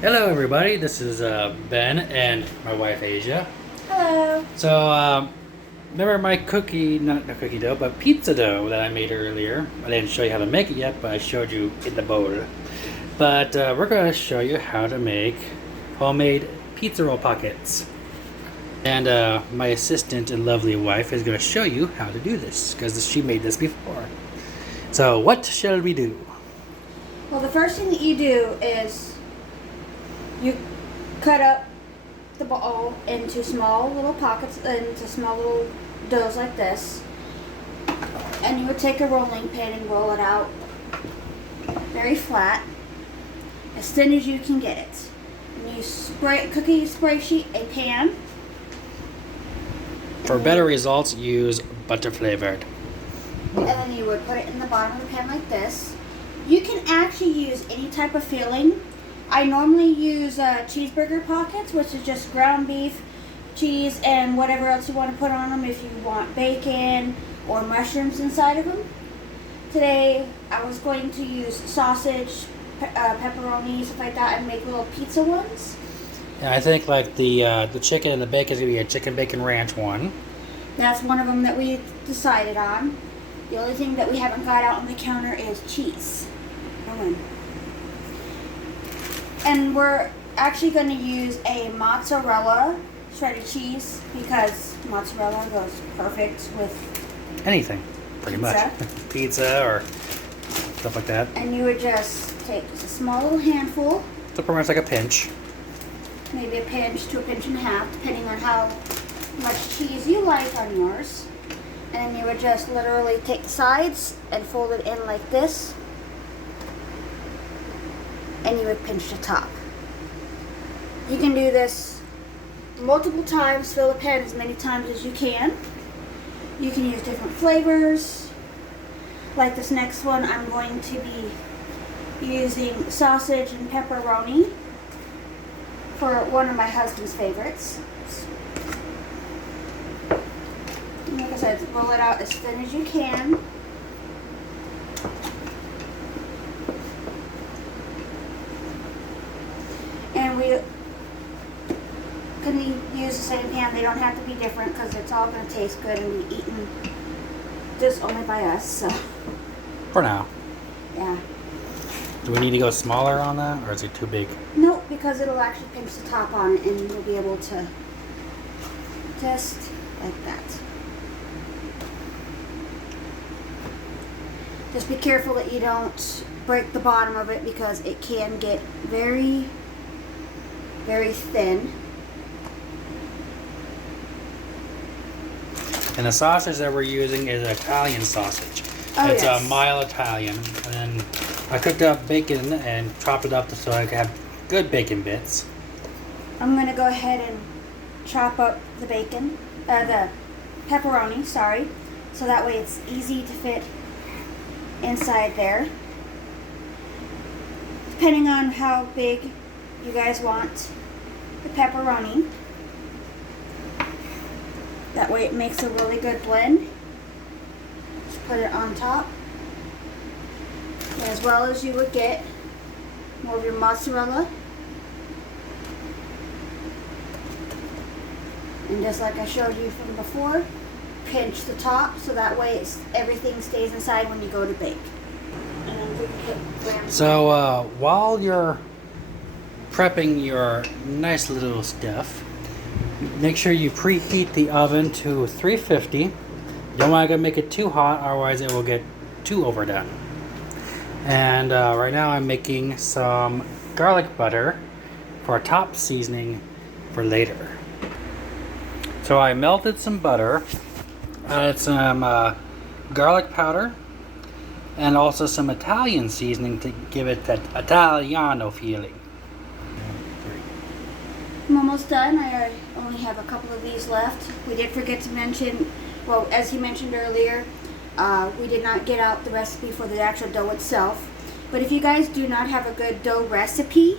Hello, everybody. This is Ben and my wife Asia. Hello. So, remember my not cookie dough, but pizza dough that I made earlier? I didn't show you how to make it yet, but I showed you in the bowl. But we're going to show you how to make homemade pizza roll pockets. And my assistant and lovely wife is going to show you how to do this because she made this before. So, what shall we do? Well, the first thing that you do is you cut up the ball into small little pockets, into small little doughs like this. And you would take a rolling pin and roll it out very flat, as thin as you can get it. And you spray cookie spray sheet a pan. For better results, use butter flavored. And then you would put it in the bottom of the pan like this. You can actually use any type of filling. I normally use cheeseburger pockets, which is just ground beef, cheese, and whatever else you want to put on them. If you want bacon or mushrooms inside of them. Today I was going to use sausage, pepperoni, stuff like that, and make little pizza ones. Yeah, I think like the chicken and the bacon is gonna be a chicken bacon ranch one. That's one of them that we decided on. The only thing that we haven't got out on the counter is cheese. And we're actually going to use a mozzarella shredded cheese because mozzarella goes perfect with Anything, pretty pizza. much. Pizza or stuff like that. And you would just take just a small little handful, So pretty much like a pinch. maybe a pinch to a pinch and a half, depending on how much cheese you like on yours. And then you would just literally take the sides and fold it in like this. And you would pinch the top. You can do this multiple times, fill the pan as many times as you can. You can use different flavors. Like this next one, I'm going to be using sausage and pepperoni for one of my husband's favorites. And like I said, roll it out as thin as you can. And we can use the same pan. They don't have to be different because it's all going to taste good and be eaten just only by us. So, For now. yeah. Do we need to go smaller on that, or is it too big? Nope, because it'll actually pinch the top on it and you'll be able to just like that. Just be careful that you don't break the bottom of it because it can get very, very thin. And the sausage that we're using is Italian sausage. Oh, It's yes. a mild Italian. And then I cooked up bacon and chopped it up so I could have good bacon bits. I'm going to go ahead and chop up the the pepperoni, sorry, so that way it's easy to fit inside there. Depending on how big you guys want the pepperoni. That way it makes a really good blend. Just put it on top. As well as you would get more of your mozzarella. And just like I showed you from before, pinch the top so that way everything stays inside when you go to bake. And then we put graham So while you're prepping your nice little stuff, make sure you preheat the oven to 350. You don't want to make it too hot, otherwise it will get too overdone. And right now I'm making some garlic butter for a top seasoning for later. So I melted some butter, added some garlic powder, and also some Italian seasoning to give it that Italiano feeling. I'm almost done. I only have a couple of these left. We did forget to mention, well, as he mentioned earlier, we did not get out the recipe for the actual dough itself. But if you guys do not have a good dough recipe,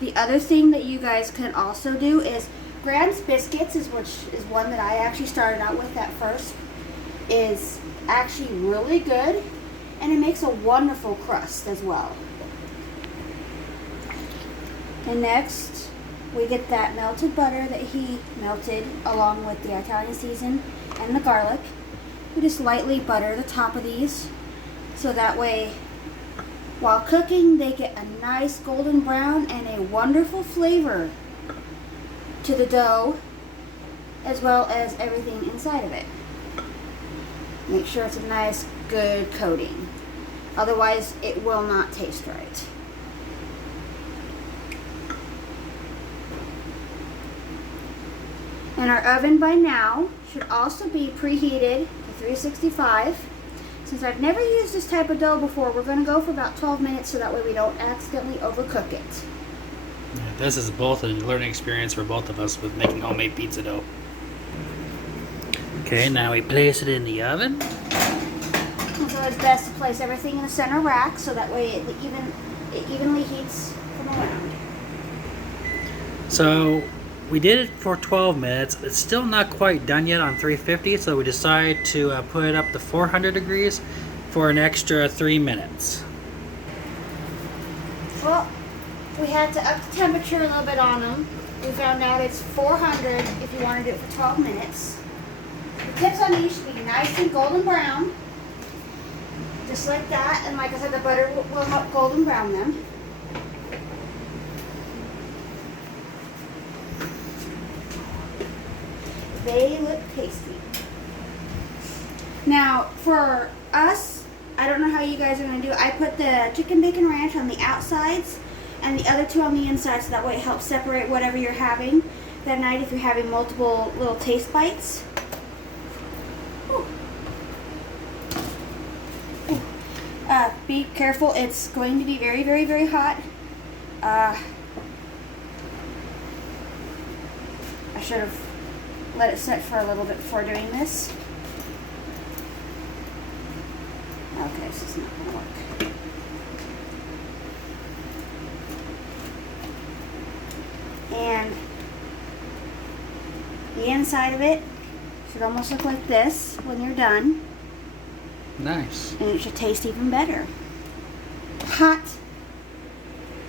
the other thing that you guys can also do is Graham's Biscuits, which is one that I actually started out with at first, is actually really good, and it makes a wonderful crust as well. And next, we get that melted butter that he melted along with the Italian season and the garlic. We just lightly butter the top of these so that way while cooking they get a nice golden brown and a wonderful flavor to the dough as well as everything inside of it. Make sure it's a nice good coating. Otherwise it will not taste right. And our oven by now should also be preheated to 365. Since I've never used this type of dough before, we're going to go for about 12 minutes so that way we don't accidentally overcook it. Yeah, this is both a learning experience for both of us with making homemade pizza dough. Okay, now we place it in the oven. And so it's best to place everything in the center rack so that way it evenly heats from around. So we did it for 12 minutes. It's still not quite done yet on 350, so we decided to put it up to 400 degrees for an extra 3 minutes. Well, we had to up the temperature a little bit on them. We found out it's 400 if you want to do it for 12 minutes. The tips on these should be nice and golden brown. Just like that. And like I said, the butter will help golden brown them. They look tasty. Now, for us, I don't know how you guys are going to do it. I put the chicken bacon ranch on the outsides and the other two on the inside so that way it helps separate whatever you're having that night if you're having multiple little taste bites. Ooh. Ooh. Be careful. It's going to be very, very, very hot. I should have let it set for a little bit before doing this. Okay, so it's not going to work. And the inside of it should almost look like this when you're done. Nice. And it should taste even better. Hot